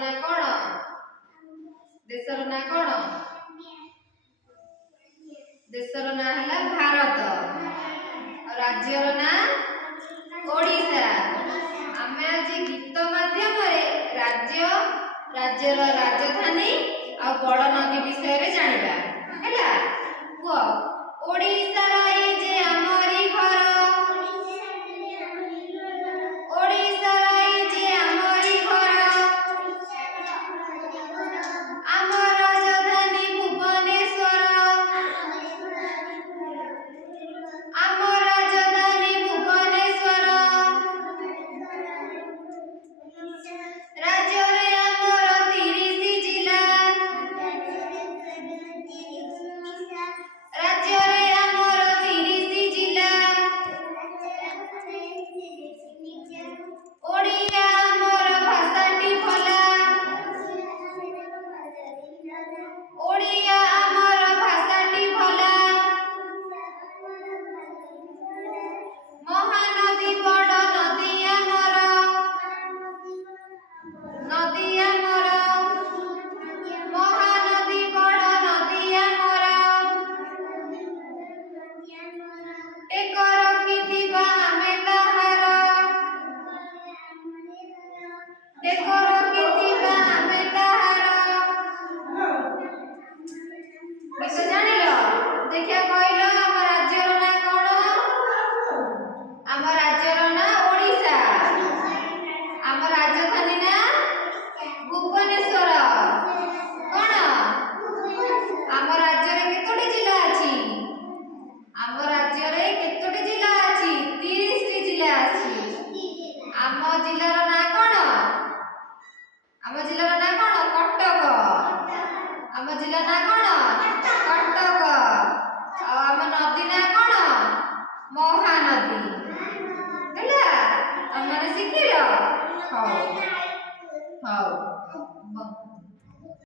ନା କଣ? ଦେଶର ନା କଣ? ଦେଶର ନା ହେଲା ଭାରତ। ରାଜ୍ୟର ନା ଓଡ଼ିଶା। ଆମେ ଆଜି ଗୀତ ମାଧ୍ୟମରେ ରାଜ୍ୟର ରାଜଧାନୀ ଆଉ ବଡ଼ ନଦୀ ବିଷୟରେ ଜାଣିବା ହେଲା। କୁହ, ଓଡ଼ିଶାର ଏ ଯେ ଆମରି ଘର, ଓଡ଼ିଶାର ଏ ଯେ ଆମରି ଘର, ଆମ ରାଜଧାନୀ ଭୁବନେଶ୍ୱର, ଆମ ରାଜଧାନୀ ଭୁବନେଶ୍ୱର। ରାଜ୍ୟରେ ଆମର 30 ଜିଲ୍ଲା, ରାଜ୍ୟରେ ଆମର 30 ଜିଲ୍ଲା। ଓଡ଼ିଆ ଆମର ଭାଷାଟି ଭଲା, ଓଡ଼ିଆ ଆମର ଭାଷାଟି ଭଲା। ମହାନଦୀ ବଡ଼ ନଦୀ ଆମର, ନଦୀ ଆମର, ମହାନଦୀ ବଡ଼ ନଦୀ ଆମର। ଟେକ ରଖିଥିବା ଆମେ ତାହାର, ଟେକ ରଖିଥିବା ଆମେ ତାହାର। ଗୀତ ଜାଣିଲ? ଦେଖିଆ କହିଲ ଆମ ରାଜ୍ୟର ନା କଣ? ଆମ ରାଜ୍ୟର ନା ଓଡ଼ିଶା। ଆମ ରାଜଧାନୀ ନା ଭୁବନେଶ୍ୱର। କଣ? ଆମ ରାଜ୍ୟରେ କେତୋଟି ଜିଲ୍ଲା ଅଛି? ଆମ ରାଜ୍ୟରେ କେତୋଟି ଜିଲ୍ଲା ଅଛି? 30ଟି ଜିଲ୍ଲା ଅଛି। ଆମ ଜିଲ୍ଲାର ନାଁ କଣ? ଆମ ଜିଲ୍ଲାର ନାଁ କଣ? କଟକ। ଆମ ଜିଲ୍ଲା ନାଁ କଣ? କଟକ। ଆଉ ଆମ ନଦୀ ନାଁ କଣ? ମହାନଦୀ। ହେଲା, ତମମାନେ ଶିଖିଲ? ହଉ ହଉ।